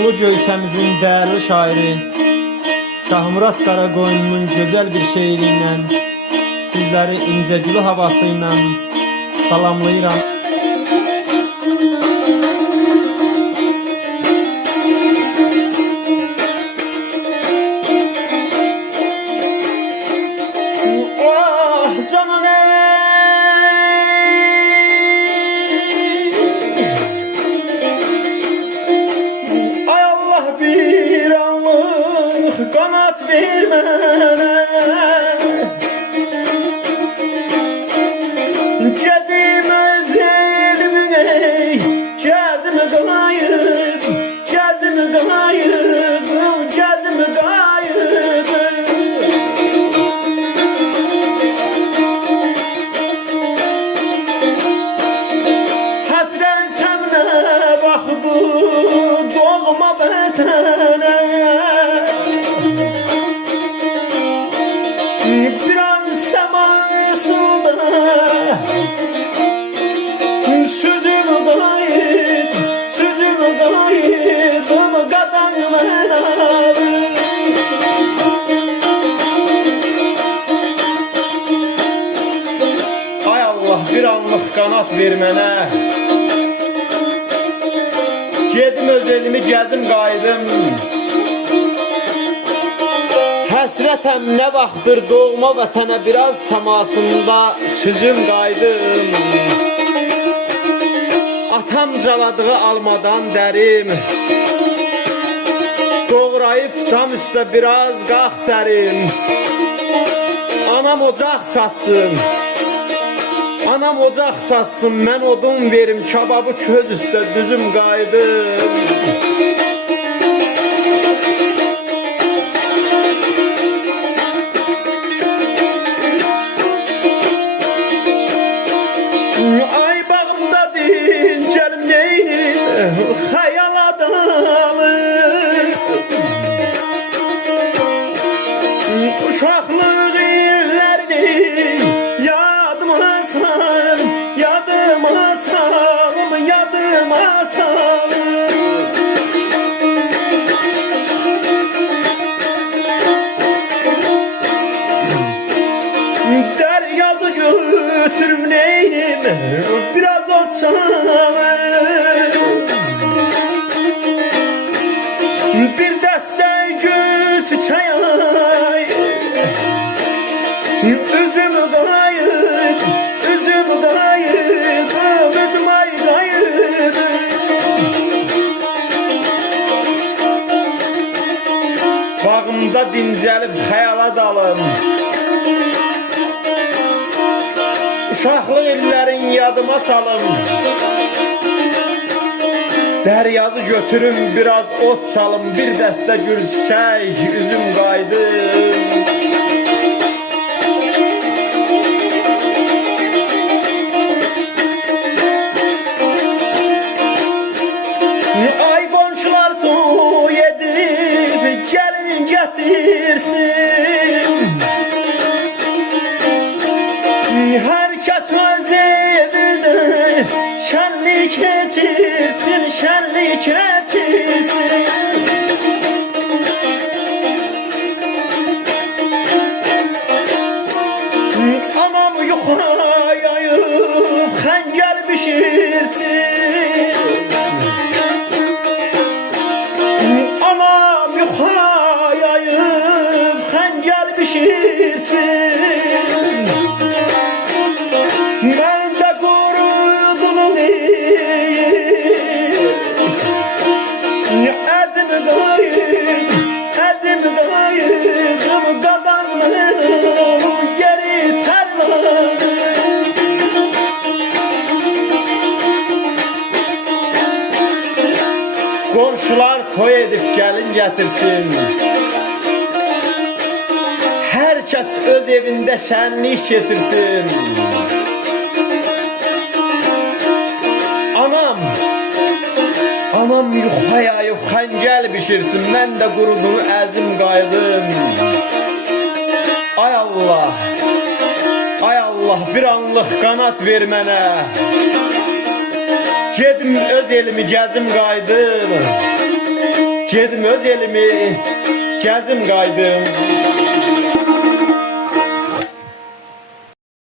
Ulu Göyçəmizin değerli şairi Şahmurat Qaraqoyunlu'nun güzel bir şeiriyle sizleri incegülü havasıyla salamlayıram. Ah canım kanat vermene Gedim özelime Gezimi gayıp Gezimi gayıp Gezimi gayıp Hasretemle baktı Doğma vatana biraz semasında sözümü gayet kadar menalı Ay Allah bir anlık kanat vermene Gedim öz elimi gezim qaydım Həsrətəm nə vaxtdır doğma vətənə biraz səmasında sözüm qaydım Atam caladığı almadan dərim Doğrayıb cam üstə biraz qalx sərim Anam ocaq satsın Anam ocaq satsın mən odun verim Kababı köz üstə düzüm qaydım Ay bağımda dincəlim neynim Xəyala dalır Uşaqlıq illərini Yadıma salım Yadıma salım Yadıma salım Deryazı götürüm neynim Biraz ot çalım Bir dəstə gül çiçəy Üzüm qayıt Üzüm qayıt Üzüm ay qayıt Bağımda dincəlib xəyala dalım Uşaqlıq illərin yadıma salım Deryazı götürüm biraz ot çalım Bir dəstə gül çiçək üzüm qaydım Ay qonşular toy edib gəlin gətirsin Hər kəs öz evində şənlik keçirsin, şənlik keçirsin Anam yuxayayıb xəngəl bişirsin Anam yuxayayıb xəngəl bişirsin Ben de korudum Əzim qayıdım Qadamlarım yeri tərladı Qonşular toy edib gəlin gətirsin Hər kəs öz evində şənlik keçirsin Anam yuxayayıb xəngəl bişirsin Mən də qurudunu əzim qaydım Ay Allah bir anlıq qanat ver mənə Gedim öz elimi gəzim qaydım Gedim öz elimi, gəzim qaydım.